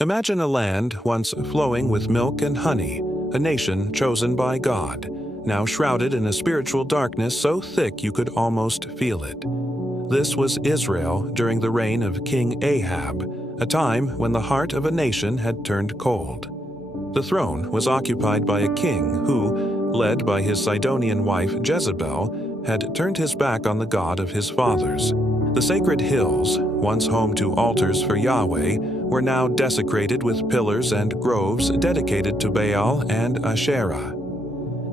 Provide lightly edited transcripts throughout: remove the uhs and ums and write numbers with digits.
Imagine a land once flowing with milk and honey, a nation chosen by God, now shrouded in a spiritual darkness so thick you could almost feel it. This was Israel during the reign of King Ahab, a time when the heart of a nation had turned cold. The throne was occupied by a king who, led by his Sidonian wife Jezebel, had turned his back on the God of his fathers. The sacred hills, once home to altars for Yahweh, were now desecrated with pillars and groves dedicated to Baal and Asherah.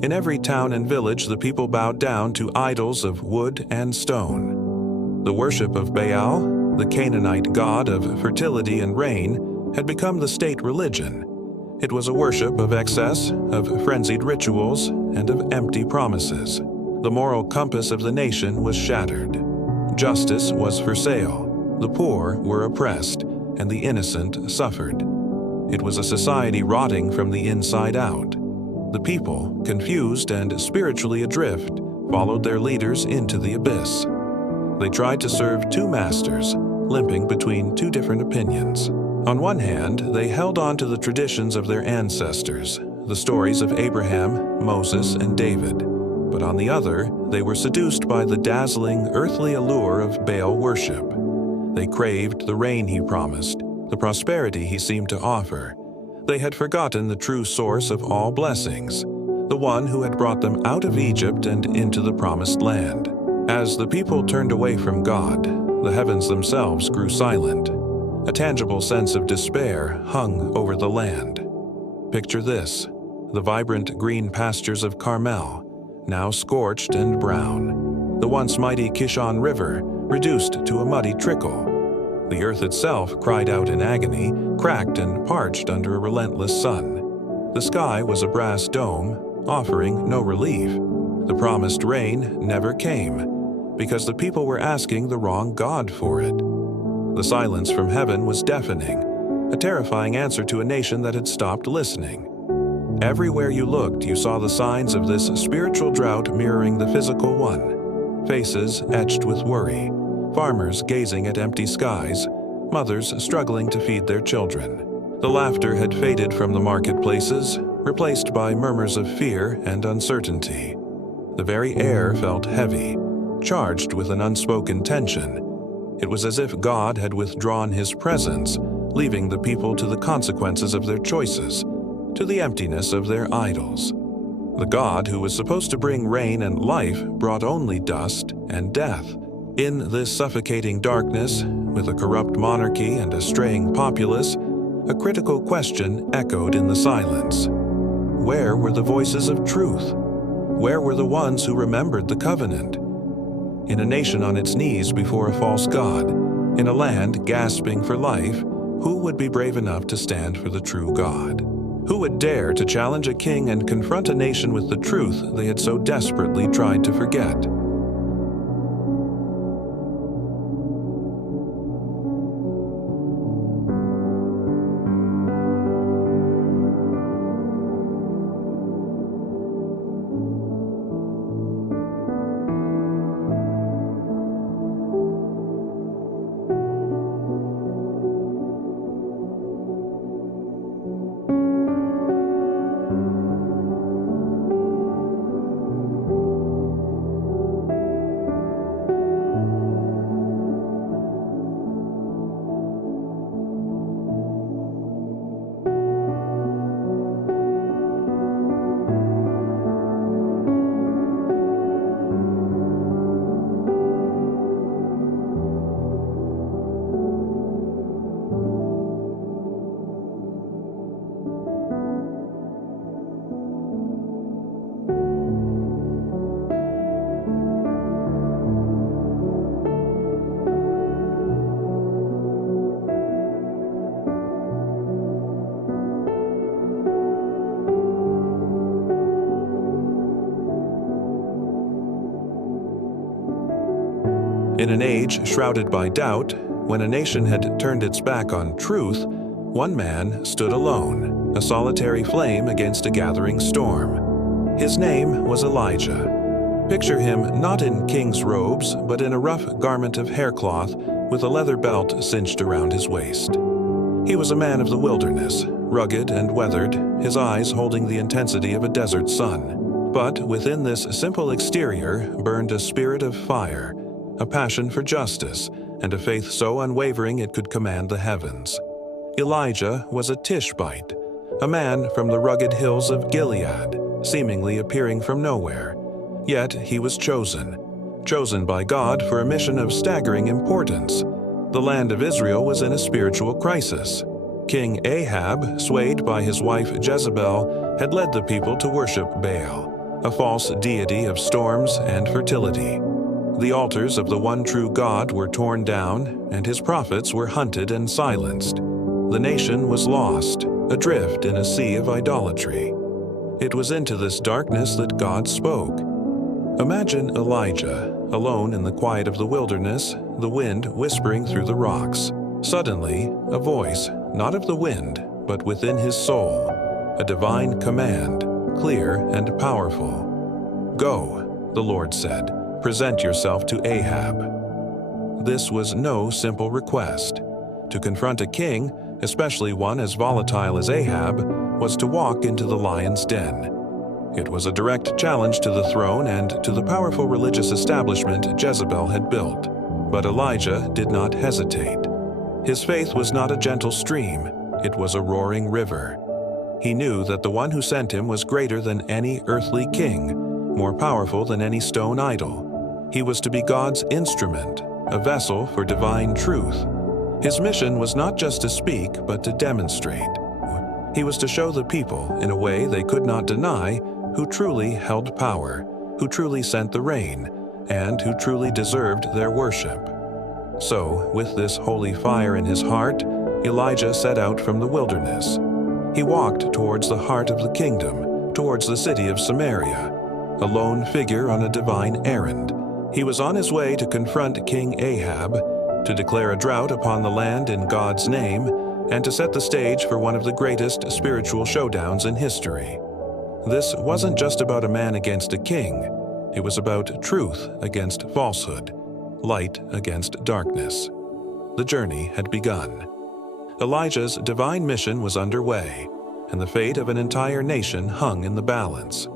In every town and village the people bowed down to idols of wood and stone. The worship of Baal, the Canaanite god of fertility and rain, had become the state religion. It was a worship of excess, of frenzied rituals, and of empty promises. The moral compass of the nation was shattered. Justice was for sale, the poor were oppressed, and the innocent suffered. It was a society rotting from the inside out. The people, confused and spiritually adrift, followed their leaders into the abyss. They tried to serve two masters, limping between two different opinions. On one hand, they held on to the traditions of their ancestors, the stories of Abraham, Moses, and David. But on the other, they were seduced by the dazzling, earthly allure of Baal worship. They craved the rain he promised, the prosperity he seemed to offer. They had forgotten the true source of all blessings, the one who had brought them out of Egypt and into the promised land. As the people turned away from God, the heavens themselves grew silent. A tangible sense of despair hung over the land. Picture this: the vibrant green pastures of Carmel, now scorched and brown. The once mighty Kishon River, reduced to a muddy trickle. The earth itself cried out in agony, cracked and parched under a relentless sun. The sky was a brass dome, offering no relief. The promised rain never came, because the people were asking the wrong God for it. The silence from heaven was deafening, a terrifying answer to a nation that had stopped listening. Everywhere you looked, you saw the signs of this spiritual drought mirroring the physical one. Faces etched with worry, farmers gazing at empty skies, mothers struggling to feed their children. The laughter had faded from the marketplaces, replaced by murmurs of fear and uncertainty. The very air felt heavy, charged with an unspoken tension. It was as if God had withdrawn his presence, leaving the people to the consequences of their choices, to the emptiness of their idols. The God who was supposed to bring rain and life brought only dust and death. In this suffocating darkness, with a corrupt monarchy and a straying populace, a critical question echoed in the silence. Where were the voices of truth? Where were the ones who remembered the covenant? In a nation on its knees before a false god, in a land gasping for life, who would be brave enough to stand for the true God? Who would dare to challenge a king and confront a nation with the truth they had so desperately tried to forget? In an age shrouded by doubt, when a nation had turned its back on truth, one man stood alone, a solitary flame against a gathering storm. His name was Elijah. Picture him not in king's robes, but in a rough garment of haircloth with a leather belt cinched around his waist. He was a man of the wilderness, rugged and weathered, his eyes holding the intensity of a desert sun. But within this simple exterior burned a spirit of fire, a passion for justice, and a faith so unwavering it could command the heavens. Elijah was a Tishbite, a man from the rugged hills of Gilead, seemingly appearing from nowhere. Yet he was chosen by God for a mission of staggering importance. The land of Israel was in a spiritual crisis. King Ahab, swayed by his wife Jezebel, had led the people to worship Baal, a false deity of storms and fertility. The altars of the one true God were torn down, and his prophets were hunted and silenced. The nation was lost, adrift in a sea of idolatry. It was into this darkness that God spoke. Imagine Elijah, alone in the quiet of the wilderness, the wind whispering through the rocks. Suddenly, a voice, not of the wind, but within his soul, a divine command, clear and powerful. "Go," the Lord said, "present yourself to Ahab." This was no simple request. To confront a king, especially one as volatile as Ahab, was to walk into the lion's den. It was a direct challenge to the throne and to the powerful religious establishment Jezebel had built. But Elijah did not hesitate. His faith was not a gentle stream, it was a roaring river. He knew that the one who sent him was greater than any earthly king, more powerful than any stone idol. He was to be God's instrument, a vessel for divine truth. His mission was not just to speak, but to demonstrate. He was to show the people, in a way they could not deny, who truly held power, who truly sent the rain, and who truly deserved their worship. So, with this holy fire in his heart, Elijah set out from the wilderness. He walked towards the heart of the kingdom, towards the city of Samaria, a lone figure on a divine errand. He was on his way to confront King Ahab, to declare a drought upon the land in God's name, and to set the stage for one of the greatest spiritual showdowns in history. This wasn't just about a man against a king. It was about truth against falsehood, light against darkness. The journey had begun. Elijah's divine mission was underway, and the fate of an entire nation hung in the balance.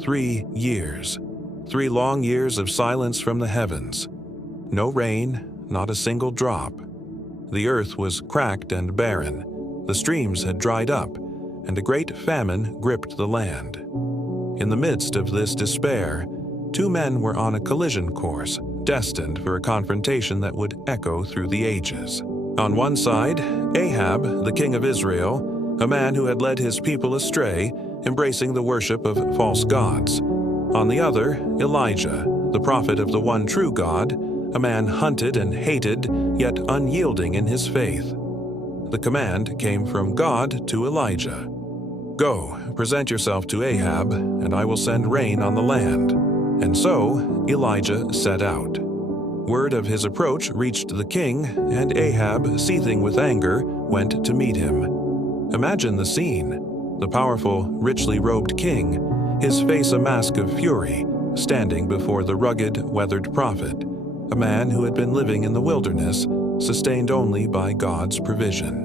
Three long years of silence from the heavens. No rain, not a single drop. The earth was cracked and barren, the streams had dried up, and a great famine gripped the land. In the midst of this despair, two men were on a collision course, destined for a confrontation that would echo through the ages. On one side, Ahab, the king of Israel, a man who had led his people astray, embracing the worship of false gods. On the other, Elijah, the prophet of the one true God, a man hunted and hated, yet unyielding in his faith. The command came from God to Elijah. "Go, present yourself to Ahab, and I will send rain on the land." And so Elijah set out. Word of his approach reached the king, and Ahab, seething with anger, went to meet him. Imagine the scene. The powerful, richly robed king, his face a mask of fury, standing before the rugged, weathered prophet, a man who had been living in the wilderness, sustained only by God's provision.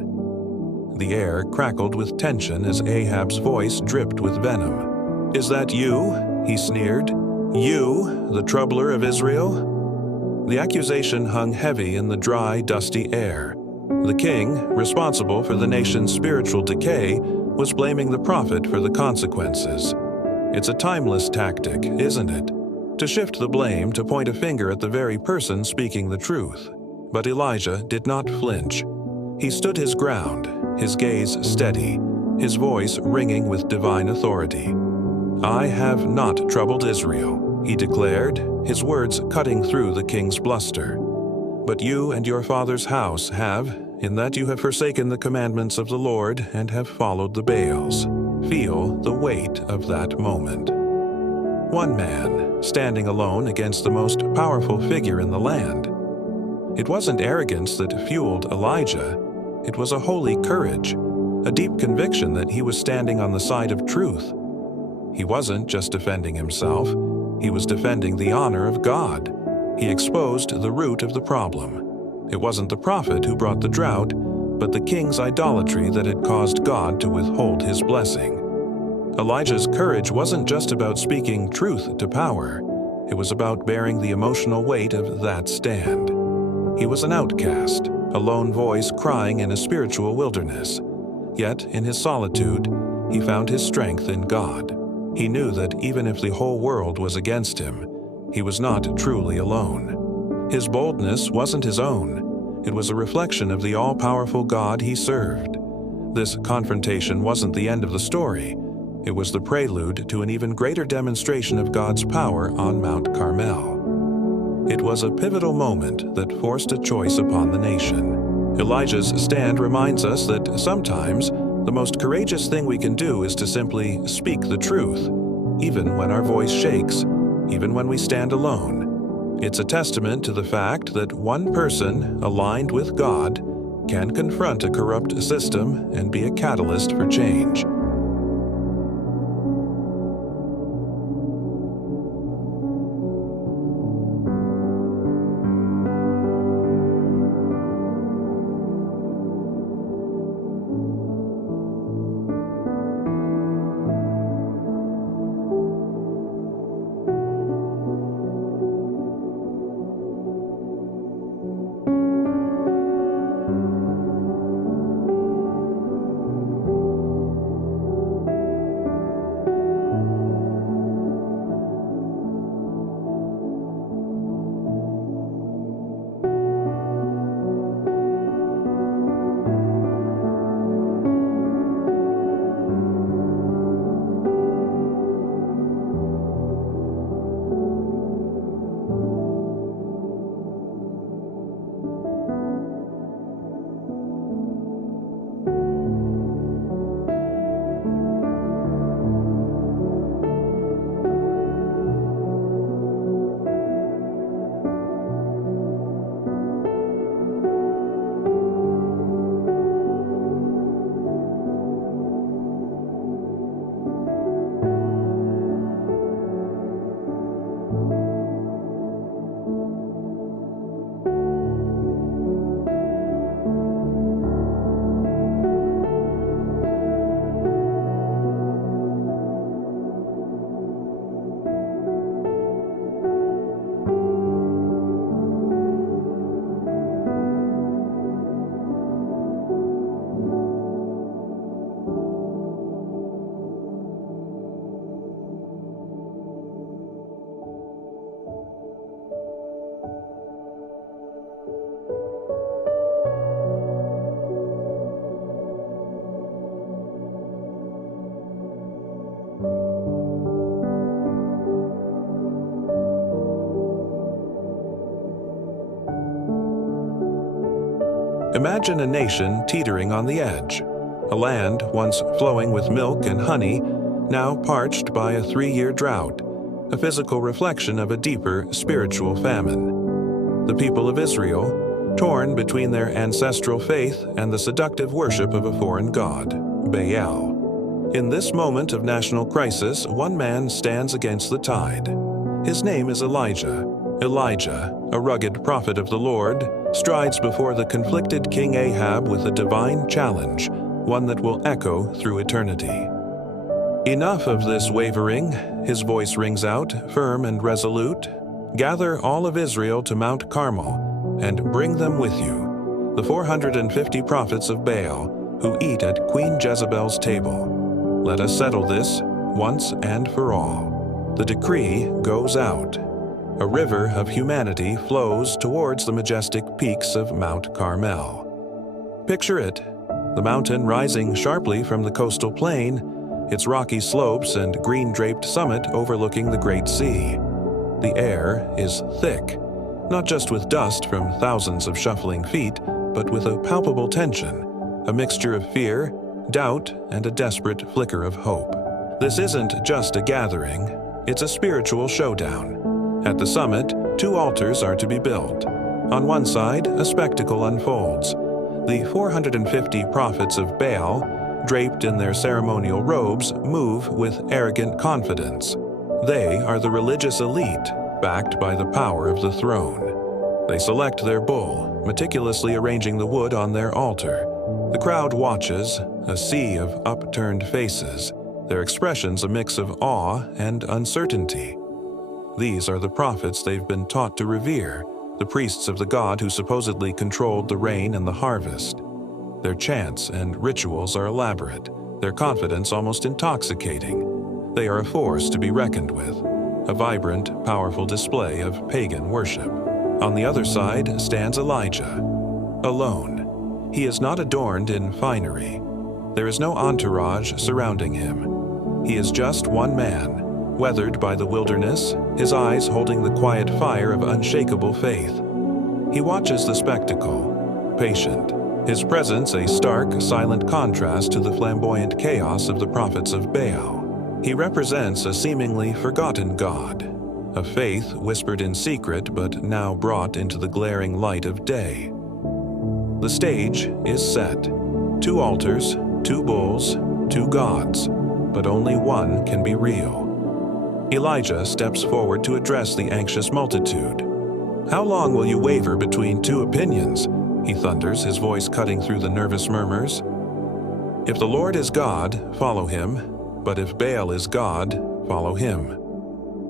The air crackled with tension as Ahab's voice dripped with venom. "Is that you?" he sneered. "You, the troubler of Israel?" The accusation hung heavy in the dry, dusty air. The king, responsible for the nation's spiritual decay, was blaming the prophet for the consequences. It's a timeless tactic, isn't it? To shift the blame, to point a finger at the very person speaking the truth. But Elijah did not flinch. He stood his ground, his gaze steady, his voice ringing with divine authority. "I have not troubled Israel," he declared, his words cutting through the king's bluster. "But you and your father's house have, in that you have forsaken the commandments of the Lord and have followed the Baals." Feel the weight of that moment. One man, standing alone against the most powerful figure in the land. It wasn't arrogance that fueled Elijah. It was a holy courage, a deep conviction that he was standing on the side of truth. He wasn't just defending himself, he was defending the honor of God. He exposed the root of the problem. It wasn't the prophet who brought the drought, but the king's idolatry that had caused God to withhold his blessing. Elijah's courage wasn't just about speaking truth to power. It was about bearing the emotional weight of that stand. He was an outcast, a lone voice crying in a spiritual wilderness. Yet, in his solitude, he found his strength in God. He knew that even if the whole world was against him, he was not truly alone. His boldness wasn't his own. It was a reflection of the all-powerful God he served. This confrontation wasn't the end of the story. It was the prelude to an even greater demonstration of God's power on Mount Carmel. It was a pivotal moment that forced a choice upon the nation. Elijah's stand reminds us that sometimes the most courageous thing we can do is to simply speak the truth, even when our voice shakes, even when we stand alone. It's a testament to the fact that one person, aligned with God, can confront a corrupt system and be a catalyst for change. Imagine a nation teetering on the edge, a land once flowing with milk and honey, now parched by a 3-year drought, a physical reflection of a deeper spiritual famine. The people of Israel, torn between their ancestral faith and the seductive worship of a foreign god, Baal. In this moment of national crisis, one man stands against the tide. His name is Elijah. Elijah, a rugged prophet of the Lord, strides before the conflicted King Ahab with a divine challenge, one that will echo through eternity. Enough of this wavering, his voice rings out, firm and resolute. Gather all of Israel to Mount Carmel, and bring them with you, the 450 prophets of Baal, who eat at Queen Jezebel's table. Let us settle this, once and for all. The decree goes out. A river of humanity flows towards the majestic peaks of Mount Carmel. Picture it, the mountain rising sharply from the coastal plain, its rocky slopes and green-draped summit overlooking the Great Sea. The air is thick, not just with dust from thousands of shuffling feet, but with a palpable tension, a mixture of fear, doubt, and a desperate flicker of hope. This isn't just a gathering, it's a spiritual showdown. At the summit, 2 altars are to be built. On one side, a spectacle unfolds. The 450 prophets of Baal, draped in their ceremonial robes, move with arrogant confidence. They are the religious elite, backed by the power of the throne. They select their bull, meticulously arranging the wood on their altar. The crowd watches, a sea of upturned faces, their expressions a mix of awe and uncertainty. These are the prophets they've been taught to revere, the priests of the god who supposedly controlled the rain and the harvest. Their chants and rituals are elaborate, their confidence almost intoxicating. They are a force to be reckoned with, a vibrant, powerful display of pagan worship. On the other side stands Elijah, alone. He is not adorned in finery. There is no entourage surrounding him. He is just one man, weathered by the wilderness, his eyes holding the quiet fire of unshakable faith. He watches the spectacle, patient, his presence a stark, silent contrast to the flamboyant chaos of the prophets of Baal. He represents a seemingly forgotten god, a faith whispered in secret but now brought into the glaring light of day. The stage is set. 2 altars, 2 bulls, 2 gods, but only one can be real. Elijah steps forward to address the anxious multitude. "How long will you waver between 2 opinions?" he thunders, his voice cutting through the nervous murmurs. "If the Lord is God, follow him, but if Baal is God, follow him."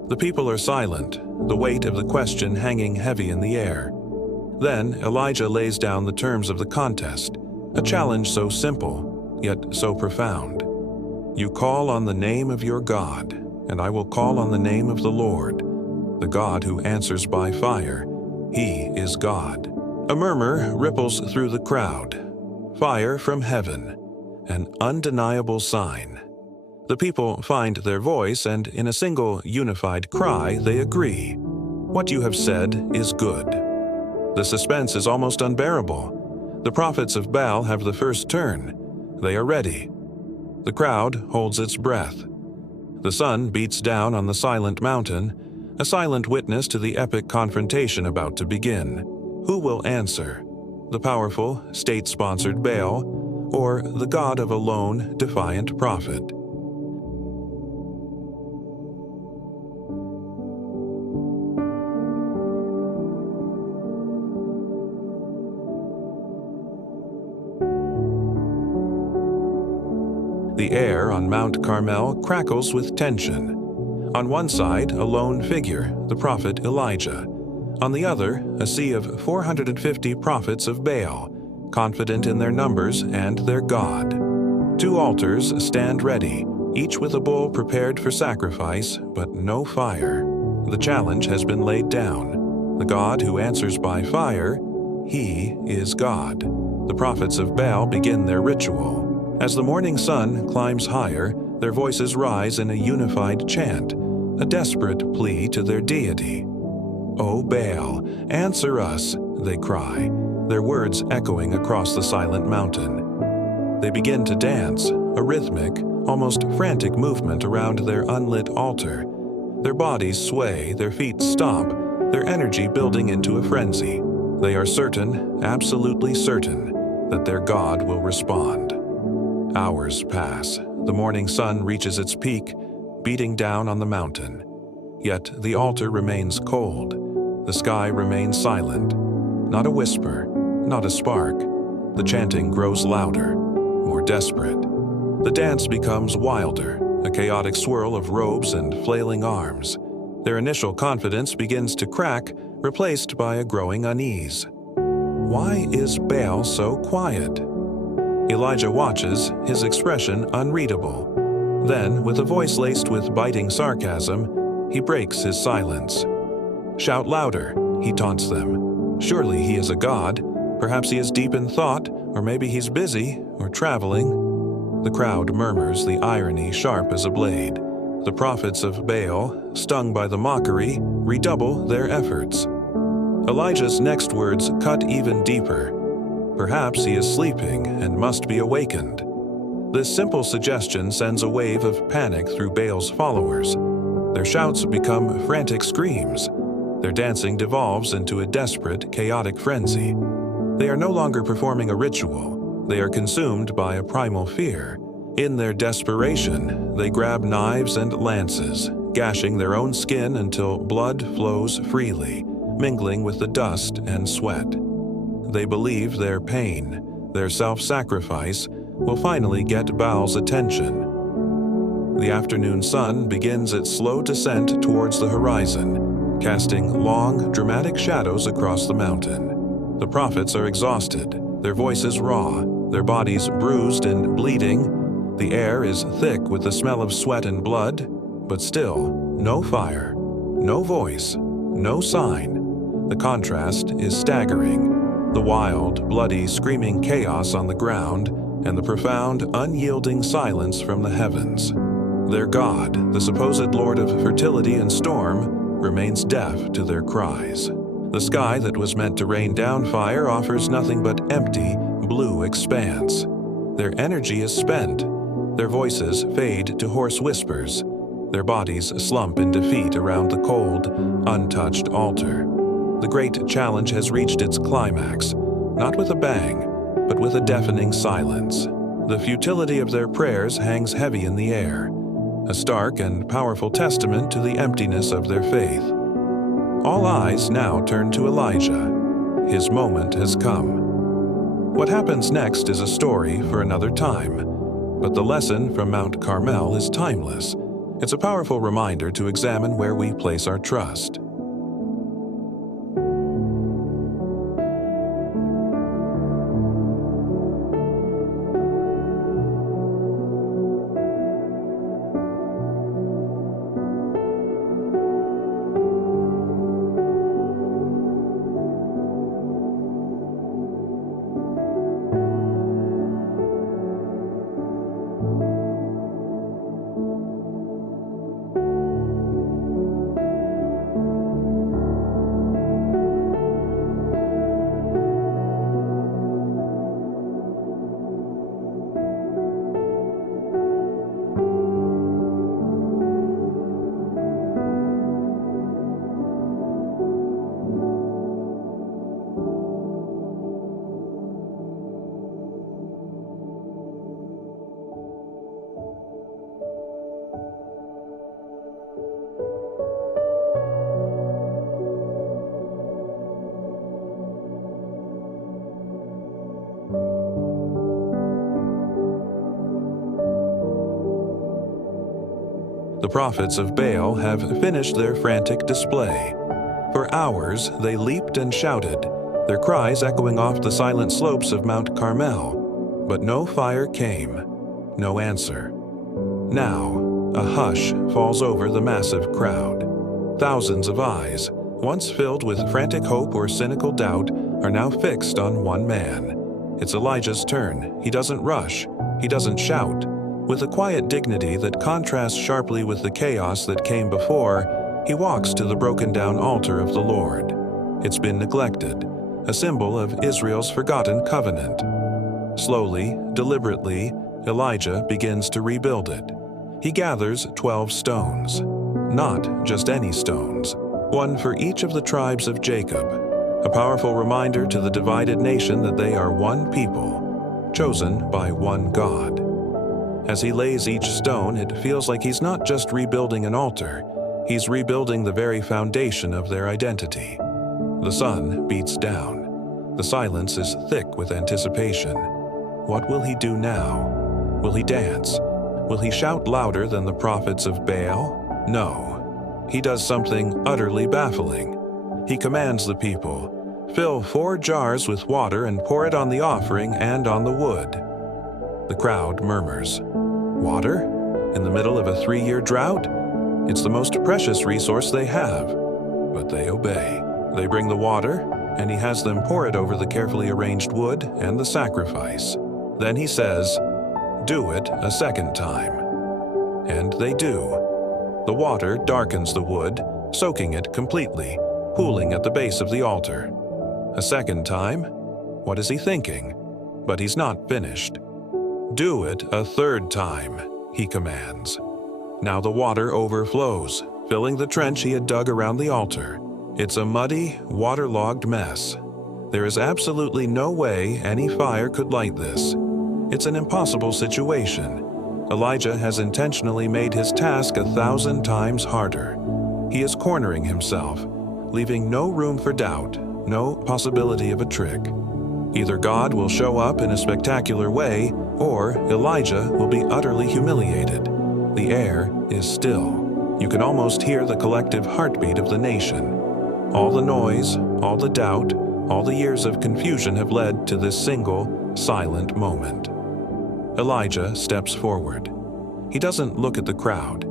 The people are silent, the weight of the question hanging heavy in the air. Then Elijah lays down the terms of the contest, a challenge so simple, yet so profound. "You call on the name of your God, and I will call on the name of the Lord, the God who answers by fire. He is God." A murmur ripples through the crowd. Fire from heaven, an undeniable sign. The people find their voice, and in a single unified cry, they agree. "What you have said is good." The suspense is almost unbearable. The prophets of Baal have the first turn. They are ready. The crowd holds its breath. The sun beats down on the silent mountain, a silent witness to the epic confrontation about to begin. Who will answer? The powerful, state-sponsored Baal, or the God of a lone, defiant prophet? The air on Mount Carmel crackles with tension. On one side, a lone figure, the prophet Elijah. On the other, a sea of 450 prophets of Baal, confident in their numbers and their God. 2 altars stand ready, each with a bull prepared for sacrifice, but no fire. The challenge has been laid down. The God who answers by fire, he is God. The prophets of Baal begin their ritual. As the morning sun climbs higher, their voices rise in a unified chant, a desperate plea to their deity. "O Baal, answer us," they cry. their words echoing across the silent mountain. They begin to dance, a rhythmic, almost frantic movement around their unlit altar. Their bodies sway, their feet stomp, their energy building into a frenzy. They are certain, absolutely certain, that their God will respond. Hours pass. The morning sun reaches its peak, beating down on the mountain. Yet the altar remains cold. The sky remains silent. Not a whisper, not a spark. The chanting grows louder, more desperate. The dance becomes wilder, a chaotic swirl of robes and flailing arms. Their initial confidence begins to crack, replaced by a growing unease. Why is Baal so quiet? Elijah watches, his expression unreadable. Then, with a voice laced with biting sarcasm, he breaks his silence. "Shout louder," he taunts them. Surely he is a god. Perhaps he is deep in thought, or maybe he's busy or traveling. The crowd murmurs, the irony sharp as a blade. The prophets of Baal, stung by the mockery, redouble their efforts. Elijah's next words cut even deeper. Perhaps he is sleeping and must be awakened. This simple suggestion sends a wave of panic through Baal's followers. Their shouts become frantic screams. Their dancing devolves into a desperate, chaotic frenzy. They are no longer performing a ritual. They are consumed by a primal fear. In their desperation, they grab knives and lances, gashing their own skin until blood flows freely, mingling with the dust and sweat. They believe their pain, their self-sacrifice, will finally get Baal's attention. The afternoon sun begins its slow descent towards the horizon, casting long, dramatic shadows across the mountain. The prophets are exhausted, their voices raw, their bodies bruised and bleeding. The air is thick with the smell of sweat and blood, but still, no fire, no voice, no sign. The contrast is staggering. The wild, bloody, screaming chaos on the ground, and the profound, unyielding silence from the heavens. Their God, the supposed Lord of fertility and storm, remains deaf to their cries. The sky that was meant to rain down fire offers nothing but empty, blue expanse. Their energy is spent. Their voices fade to hoarse whispers. Their bodies slump in defeat around the cold, untouched altar. The great challenge has reached its climax, not with a bang, but with a deafening silence. The futility of their prayers hangs heavy in the air, a stark and powerful testament to the emptiness of their faith. All eyes now turn to Elijah. His moment has come. What happens next is a story for another time, but the lesson from Mount Carmel is timeless. It's a powerful reminder to examine where we place our trust. The prophets of Baal have finished their frantic display. For hours they leaped and shouted, their cries echoing off the silent slopes of Mount Carmel. But no fire came, no answer. Now, a hush falls over the massive crowd. Thousands of eyes, once filled with frantic hope or cynical doubt, are now fixed on one man. It's Elijah's turn. He doesn't rush. He doesn't shout. With a quiet dignity that contrasts sharply with the chaos that came before, he walks to the broken-down altar of the Lord. It's been neglected. a symbol of Israel's forgotten covenant. Slowly, deliberately, Elijah begins to rebuild it. He gathers 12 stones, not just any stones, one for each of the tribes of Jacob, a powerful reminder to the divided nation that they are one people, chosen by one God. As he lays each stone, it feels like he's not just rebuilding an altar, he's rebuilding the very foundation of their identity. The sun beats down. The silence is thick with anticipation. What will he do now? Will he dance? Will he shout louder than the prophets of Baal? No. He does something utterly baffling. He commands the people, "Fill 4 jars with water and pour it on the offering and on the wood." The crowd murmurs. Water? In the middle of a 3-year drought? It's the most precious resource they have. But they obey. They bring the water, and he has them pour it over the carefully arranged wood and the sacrifice. Then he says, "Do it a second time." And they do. The water darkens the wood, soaking it completely, pooling at the base of the altar. A second time? What is he thinking? But he's not finished. "Do it a third time," he commands. Now the water overflows, filling the trench he had dug around the altar. It's a muddy, waterlogged mess. There is absolutely no way any fire could light this. It's an impossible situation. Elijah has intentionally made his task 1,000 times harder. He is cornering himself, leaving no room for doubt, no possibility of a trick. Either God will show up in a spectacular way, or Elijah will be utterly humiliated. The air is still. You can almost hear the collective heartbeat of the nation. All the noise, all the doubt, all the years of confusion have led to this single, silent moment. Elijah steps forward. He doesn't look at the crowd.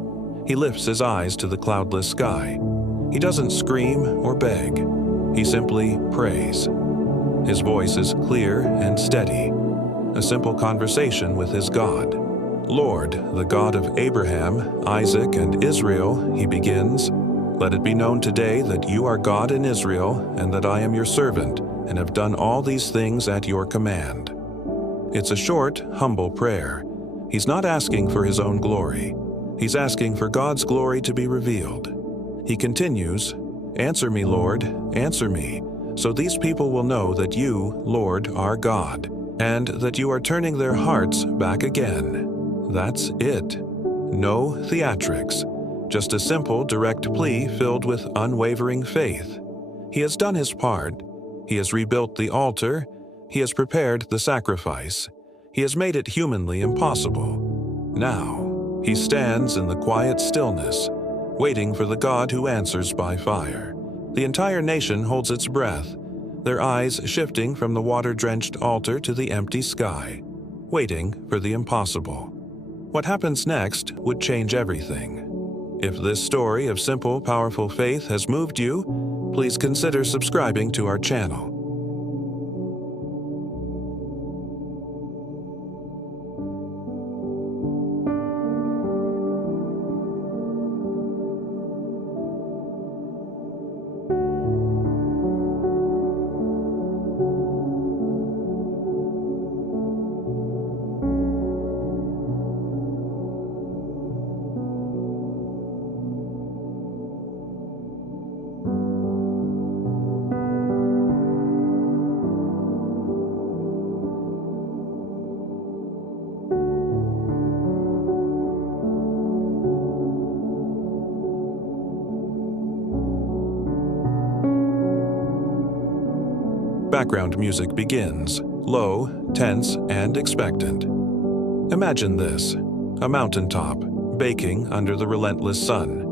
He lifts his eyes to the cloudless sky. He doesn't scream or beg. He simply prays. His voice is clear and steady, a simple conversation with his God. "Lord, the God of Abraham, Isaac, and Israel," he begins, "let it be known today that you are God in Israel, and that I am your servant, and have done all these things at your command." It's a short, humble prayer. He's not asking for his own glory. He's asking for God's glory to be revealed. He continues, "Answer me, Lord, answer me, so these people will know that you, Lord, are God, and that you are turning their hearts back again." That's it. No theatrics. Just a simple, direct plea filled with unwavering faith. He has done his part. He has rebuilt the altar. He has prepared the sacrifice. He has made it humanly impossible. Now, he stands in the quiet stillness, waiting for the God who answers by fire. The entire nation holds its breath, their eyes shifting from the water-drenched altar to the empty sky, waiting for the impossible. What happens next would change everything. If this story of simple, powerful faith has moved you, please consider subscribing to our channel. Background music begins, low, tense, and expectant. Imagine this, a mountaintop, baking under the relentless sun,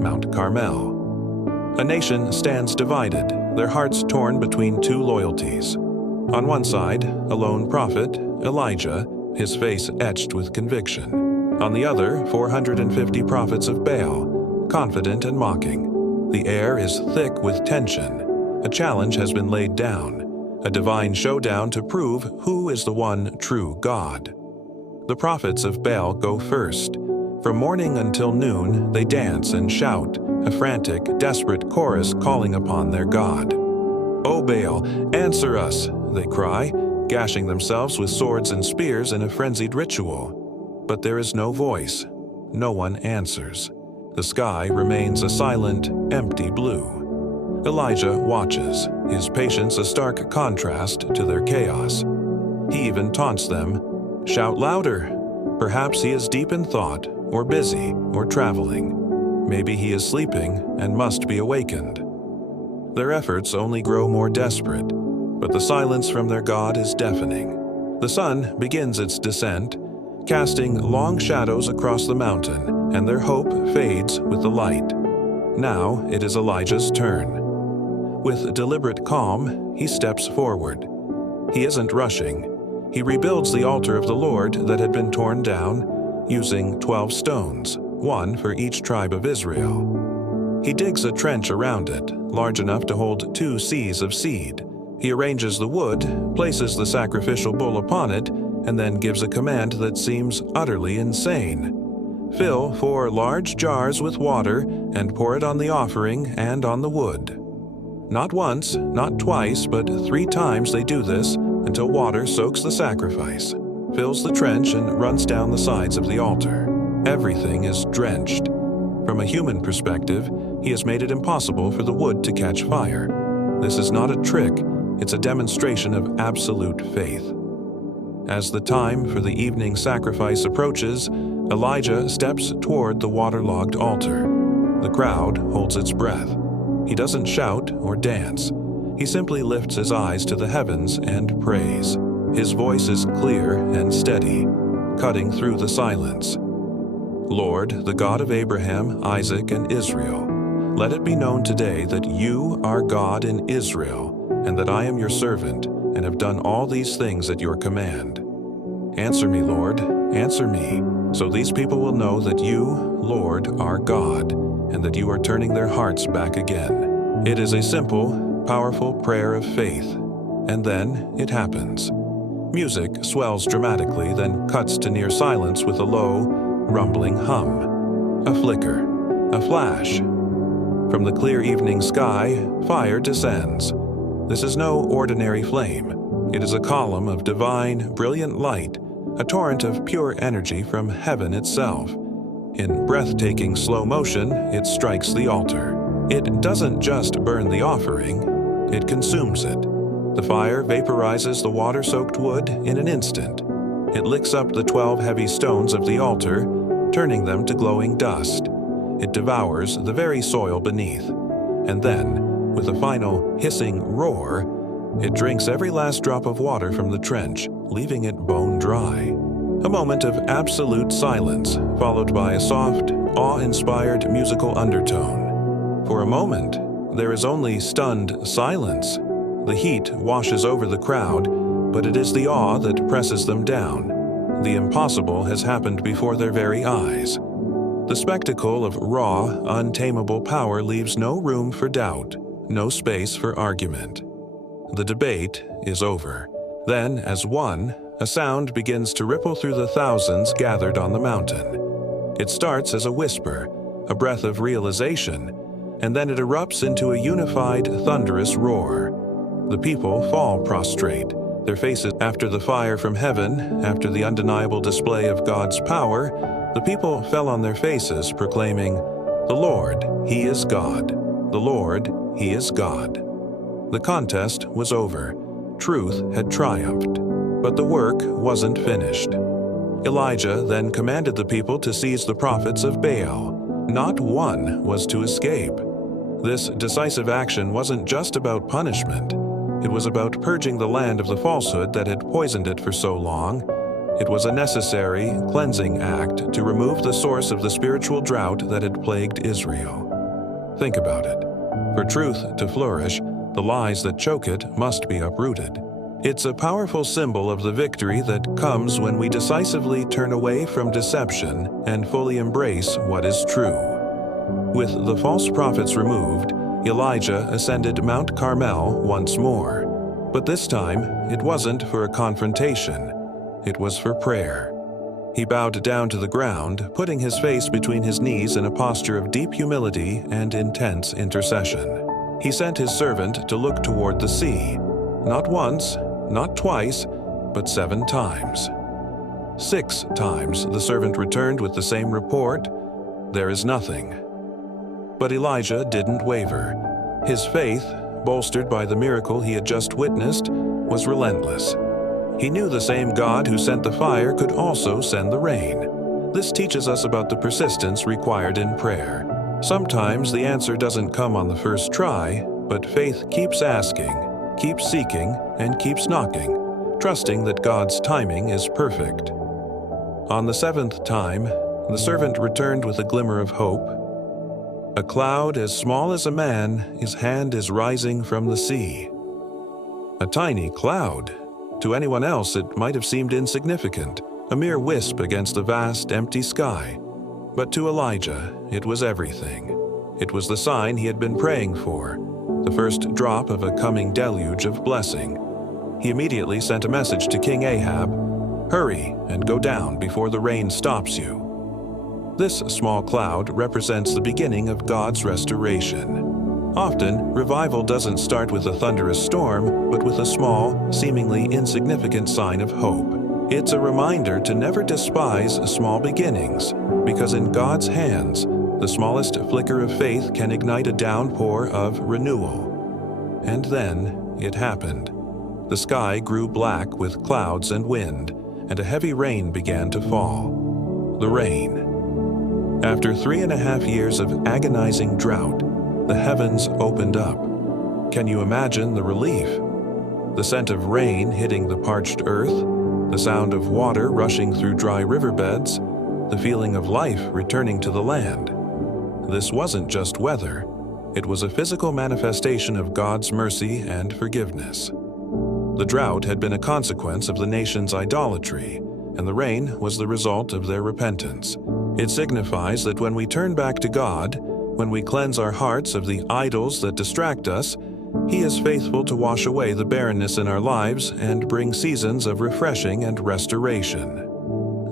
Mount Carmel. A nation stands divided, their hearts torn between two loyalties. On one side, a lone prophet, Elijah, his face etched with conviction. On the other, 450 prophets of Baal, confident and mocking. The air is thick with tension. A challenge has been laid down, a divine showdown to prove who is the one true God. The prophets of Baal go first. From morning until noon, they dance and shout, a frantic, desperate chorus calling upon their God. "O Baal, answer us," they cry, gashing themselves with swords and spears in a frenzied ritual. But there is no voice. No one answers. The sky remains a silent, empty blue. Elijah watches, his patience a stark contrast to their chaos. He even taunts them, "Shout louder." Perhaps he is deep in thought, or busy, or traveling. Maybe he is sleeping and must be awakened. Their efforts only grow more desperate, but the silence from their God is deafening. The sun begins its descent, casting long shadows across the mountain, and their hope fades with the light. Now it is Elijah's turn. With deliberate calm, he steps forward. He isn't rushing. He rebuilds the altar of the Lord that had been torn down, using 12 stones, one for each tribe of Israel. He digs a trench around it, large enough to hold 2 seahs of seed. He arranges the wood, places the sacrificial bull upon it, and then gives a command that seems utterly insane. "Fill 4 large jars with water and pour it on the offering and on the wood." Not once, not twice, but 3 times they do this until water soaks the sacrifice, fills the trench, and runs down the sides of the altar. Everything is drenched. From a human perspective, he has made it impossible for the wood to catch fire. This is not a trick, it's a demonstration of absolute faith. As the time for the evening sacrifice approaches, Elijah steps toward the waterlogged altar. The crowd holds its breath. He doesn't shout or dance. He simply lifts his eyes to the heavens and prays. His voice is clear and steady, cutting through the silence. "Lord, the God of Abraham, Isaac, and Israel, let it be known today that you are God in Israel, and that I am your servant, and have done all these things at your command. Answer me, Lord, answer me, so these people will know that you, Lord, are God, and that you are turning their hearts back again." It is a simple, powerful prayer of faith, and then it happens. Music swells dramatically, then cuts to near silence with a low, rumbling hum. A flicker, a flash. From the clear evening sky, fire descends. This is no ordinary flame. It is a column of divine, brilliant light, a torrent of pure energy from heaven itself. In breathtaking slow motion, it strikes the altar. It doesn't just burn the offering, it consumes it. The fire vaporizes the water-soaked wood in an instant. It licks up the 12 heavy stones of the altar, turning them to glowing dust. It devours the very soil beneath. And then, with a final hissing roar, it drinks every last drop of water from the trench, leaving it bone dry. A moment of absolute silence, followed by a soft, awe-inspired musical undertone. For a moment, there is only stunned silence. The heat washes over the crowd, but it is the awe that presses them down. The impossible has happened before their very eyes. The spectacle of raw, untamable power leaves no room for doubt, no space for argument. The debate is over. Then, as one, a sound begins to ripple through the thousands gathered on the mountain. It starts as a whisper, a breath of realization, and then it erupts into a unified, thunderous roar. The people fall prostrate, their faces after the fire from heaven, after the undeniable display of God's power. The people fell on their faces, proclaiming, "The Lord, He is God. The Lord, He is God." The contest was over. Truth had triumphed. But the work wasn't finished. Elijah then commanded the people to seize the prophets of Baal. Not one was to escape. This decisive action wasn't just about punishment. It was about purging the land of the falsehood that had poisoned it for so long. It was a necessary, cleansing act to remove the source of the spiritual drought that had plagued Israel. Think about it. For truth to flourish, the lies that choke it must be uprooted. It's a powerful symbol of the victory that comes when we decisively turn away from deception and fully embrace what is true. With the false prophets removed, Elijah ascended Mount Carmel once more. But this time, it wasn't for a confrontation. It was for prayer. He bowed down to the ground, putting his face between his knees in a posture of deep humility and intense intercession. He sent his servant to look toward the sea, not once, not twice, but 7 times. 6 times the servant returned with the same report, "There is nothing." But Elijah didn't waver. His faith, bolstered by the miracle he had just witnessed, was relentless. He knew the same God who sent the fire could also send the rain. This teaches us about the persistence required in prayer. Sometimes the answer doesn't come on the first try, but faith keeps asking, keeps seeking, and keeps knocking, trusting that God's timing is perfect. On the 7th time, the servant returned with a glimmer of hope. "A cloud as small as a man, his hand is rising from the sea." A tiny cloud. To anyone else, it might have seemed insignificant, a mere wisp against the vast, empty sky. But to Elijah, it was everything. It was the sign he had been praying for, the first drop of a coming deluge of blessing. He immediately sent a message to King Ahab, "Hurry and go down before the rain stops you." This small cloud represents the beginning of God's restoration. Often, revival doesn't start with a thunderous storm, but with a small, seemingly insignificant sign of hope. It's a reminder to never despise small beginnings, because in God's hands, the smallest flicker of faith can ignite a downpour of renewal. And then it happened. The sky grew black with clouds and wind, and a heavy rain began to fall. The rain. After 3.5 years of agonizing drought, the heavens opened up. Can you imagine the relief? The scent of rain hitting the parched earth, the sound of water rushing through dry riverbeds, the feeling of life returning to the land. This wasn't just weather. It was a physical manifestation of God's mercy and forgiveness. The drought had been a consequence of the nation's idolatry, and the rain was the result of their repentance. It signifies that when we turn back to God, when we cleanse our hearts of the idols that distract us, He is faithful to wash away the barrenness in our lives and bring seasons of refreshing and restoration.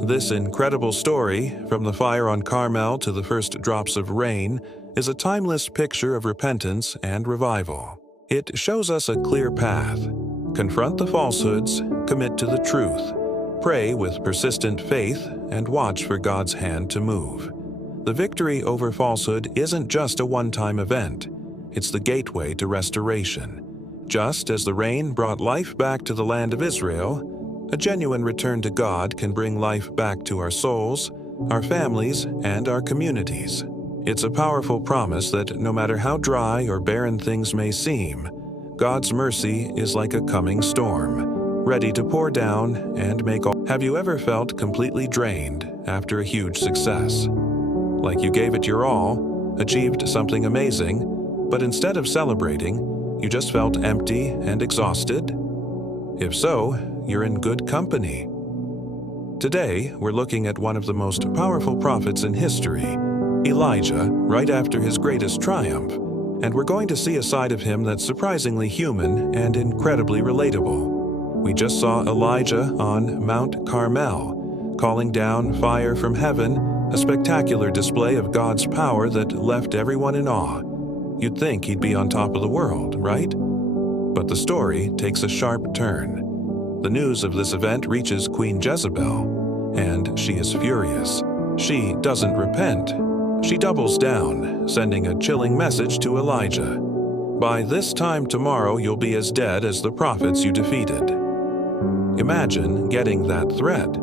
This incredible story, from the fire on Carmel to the first drops of rain, is a timeless picture of repentance and revival. It shows us a clear path. Confront the falsehoods, commit to the truth, pray with persistent faith, and watch for God's hand to move. The victory over falsehood isn't just a one-time event. It's the gateway to restoration. Just as the rain brought life back to the land of Israel, a genuine return to God can bring life back to our souls, our families, and our communities. It's a powerful promise that no matter how dry or barren things may seem, God's mercy is like a coming storm, ready to pour down and make all. Have you ever felt completely drained after a huge success? Like you gave it your all, achieved something amazing, but instead of celebrating, you just felt empty and exhausted? If so, you're in good company. Today, we're looking at one of the most powerful prophets in history, Elijah, right after his greatest triumph, and we're going to see a side of him that's surprisingly human and incredibly relatable. We just saw Elijah on Mount Carmel, calling down fire from heaven, a spectacular display of God's power that left everyone in awe. You'd think he'd be on top of the world, right? But the story takes a sharp turn. The news of this event reaches Queen Jezebel, and she is furious. She doesn't repent. She doubles down, sending a chilling message to Elijah. "By this time tomorrow you'll be as dead as the prophets you defeated." Imagine getting that threat.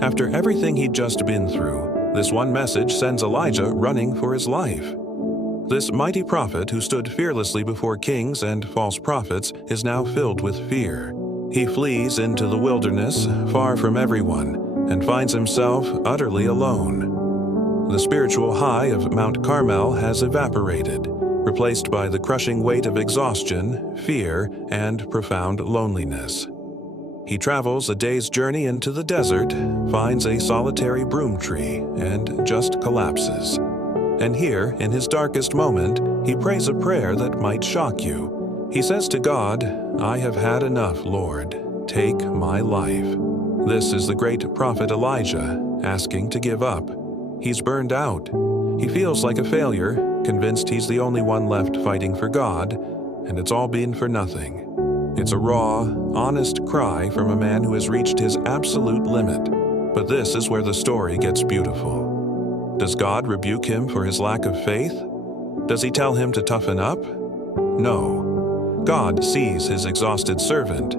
After everything he'd just been through, this one message sends Elijah running for his life. This mighty prophet who stood fearlessly before kings and false prophets is now filled with fear. He flees into the wilderness, far from everyone, and finds himself utterly alone. The spiritual high of Mount Carmel has evaporated, replaced by the crushing weight of exhaustion, fear, and profound loneliness. He travels a day's journey into the desert, finds a solitary broom tree, and just collapses. And here, in his darkest moment, he prays a prayer that might shock you. He says to God, "I have had enough, Lord. Take my life." This is the great prophet Elijah, asking to give up. He's burned out. He feels like a failure, convinced he's the only one left fighting for God, and it's all been for nothing. It's a raw, honest cry from a man who has reached his absolute limit. But this is where the story gets beautiful. Does God rebuke him for his lack of faith? Does he tell him to toughen up? No. God sees his exhausted servant,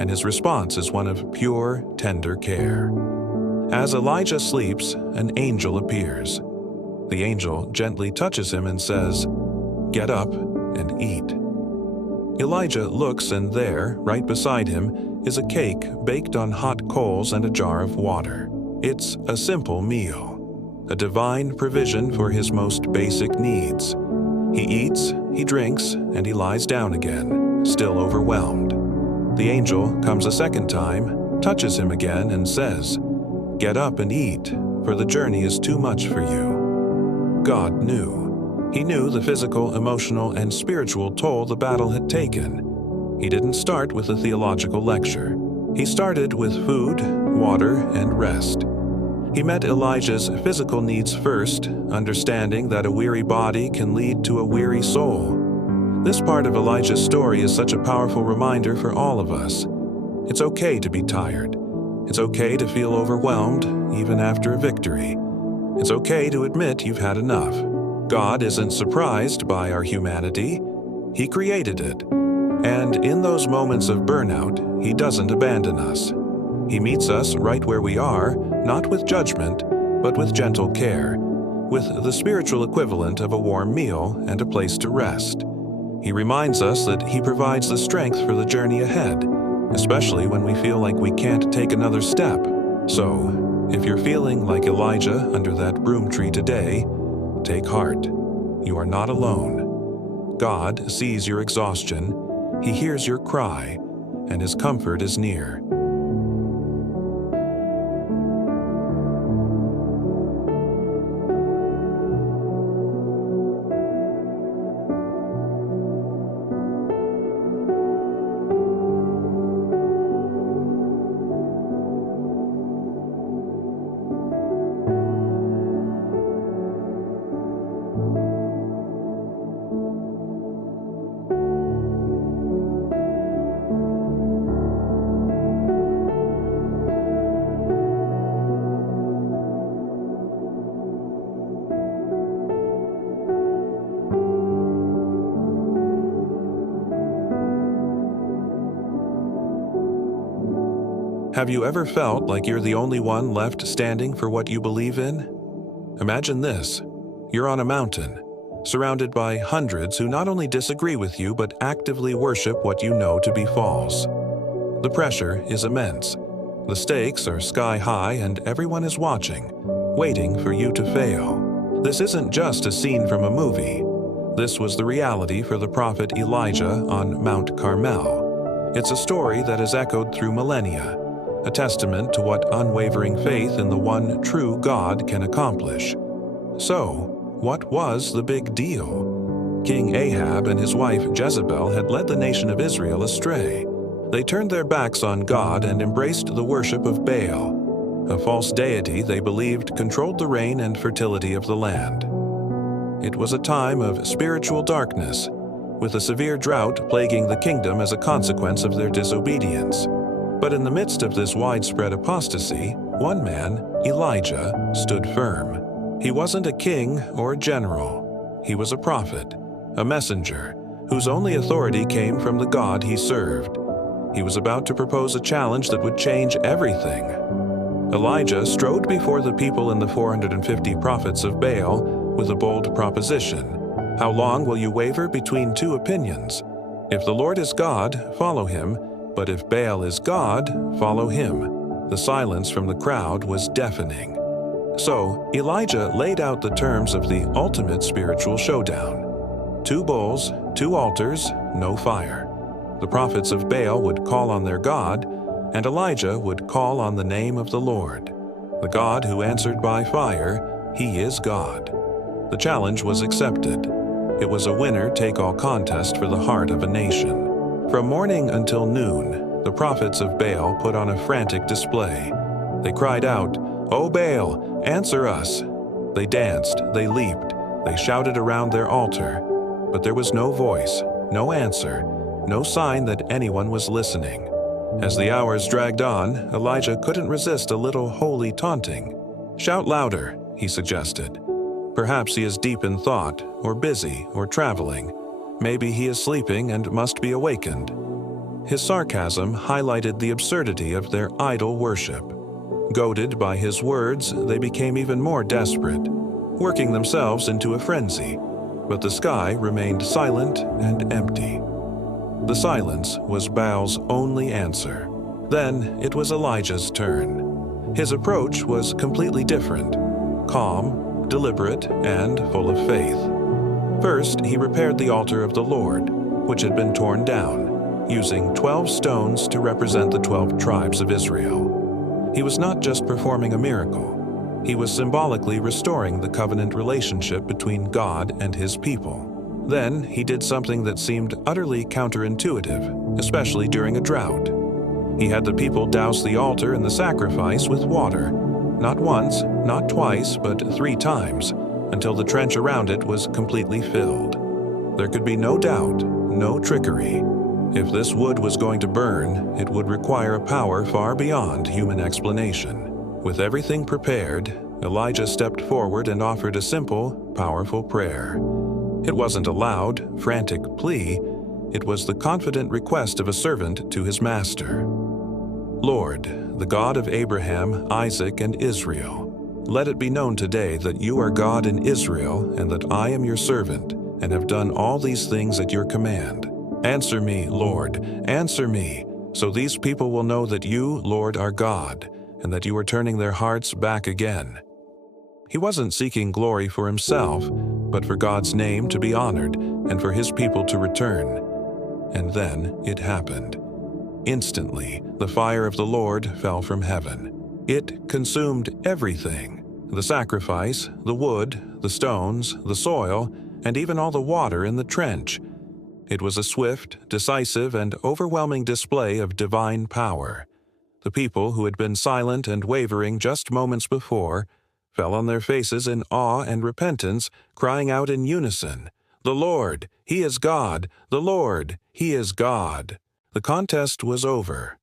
and his response is one of pure, tender care. As Elijah sleeps, an angel appears. The angel gently touches him and says, "Get up and eat." Elijah looks, and there, right beside him, is a cake baked on hot coals and a jar of water. It's a simple meal, a divine provision for his most basic needs. He eats, he drinks, and he lies down again, still overwhelmed. The angel comes a second time, touches him again, and says, "Get up and eat, for the journey is too much for you." God knew. He knew the physical, emotional, and spiritual toll the battle had taken. He didn't start with a theological lecture. He started with food, water, and rest. He met Elijah's physical needs first, understanding that a weary body can lead to a weary soul. This part of Elijah's story is such a powerful reminder for all of us. It's okay to be tired. It's okay to feel overwhelmed, even after a victory. It's okay to admit you've had enough. God isn't surprised by our humanity. He created it. And in those moments of burnout, He doesn't abandon us. He meets us right where we are, not with judgment, but with gentle care, with the spiritual equivalent of a warm meal and a place to rest. He reminds us that He provides the strength for the journey ahead, especially when we feel like we can't take another step. So, if you're feeling like Elijah under that broom tree today, take heart. You are not alone. God sees your exhaustion, He hears your cry, and His comfort is near. Have you ever felt like you're the only one left standing for what you believe in? Imagine this. You're on a mountain, surrounded by hundreds who not only disagree with you but actively worship what you know to be false. The pressure is immense. The stakes are sky high and everyone is watching, waiting for you to fail. This isn't just a scene from a movie. This was the reality for the prophet Elijah on Mount Carmel. It's a story that has echoed through millennia, a testament to what unwavering faith in the one true God can accomplish. So, what was the big deal? King Ahab and his wife Jezebel had led the nation of Israel astray. They turned their backs on God and embraced the worship of Baal, a false deity they believed controlled the rain and fertility of the land. It was a time of spiritual darkness, with a severe drought plaguing the kingdom as a consequence of their disobedience. But in the midst of this widespread apostasy, one man, Elijah, stood firm. He wasn't a king or a general. He was a prophet, a messenger, whose only authority came from the God he served. He was about to propose a challenge that would change everything. Elijah strode before the people and the 450 prophets of Baal with a bold proposition. How long will you waver between two opinions? If the Lord is God, follow Him. But if Baal is God, follow him. The silence from the crowd was deafening. So Elijah laid out the terms of the ultimate spiritual showdown. 2 bulls, 2 altars, no fire. The prophets of Baal would call on their God, and Elijah would call on the name of the Lord. The God who answered by fire, He is God. The challenge was accepted. It was a winner-take-all contest for the heart of a nation. From morning until noon, the prophets of Baal put on a frantic display. They cried out, "O Baal, answer us!" They danced, they leaped, They shouted around their altar, but there was no voice, no answer, no sign that anyone was listening. As the hours dragged on, Elijah couldn't resist a little holy taunting. "Shout louder," he suggested. "Perhaps he is deep in thought, or busy, or traveling. Maybe he is sleeping and must be awakened." His sarcasm highlighted the absurdity of their idol worship. Goaded by his words, they became even more desperate, working themselves into a frenzy. But the sky remained silent and empty. The silence was Baal's only answer. Then it was Elijah's turn. His approach was completely different, calm, deliberate, and full of faith. First, he repaired the altar of the Lord, which had been torn down, using 12 stones to represent the 12 tribes of Israel. He was not just performing a miracle. He was symbolically restoring the covenant relationship between God and his people. Then he did something that seemed utterly counterintuitive, especially during a drought. He had the people douse the altar and the sacrifice with water, not once, not twice, but 3 times, until the trench around it was completely filled. There could be no doubt, no trickery. If this wood was going to burn, it would require a power far beyond human explanation. With everything prepared, Elijah stepped forward and offered a simple, powerful prayer. It wasn't a loud, frantic plea. It was the confident request of a servant to his master. "Lord, the God of Abraham, Isaac, and Israel, let it be known today that you are God in Israel and that I am your servant and have done all these things at your command. Answer me, Lord, answer me, so these people will know that you, Lord, are God, and that you are turning their hearts back again." He wasn't seeking glory for himself, but for God's name to be honored and for his people to return. And then it happened. Instantly, the fire of the Lord fell from heaven. It consumed everything: the sacrifice, the wood, the stones, the soil, and even all the water in the trench. It was a swift, decisive, and overwhelming display of divine power. The people who had been silent and wavering just moments before fell on their faces in awe and repentance, crying out in unison, "The Lord, He is God! The Lord, He is God!" The contest was over.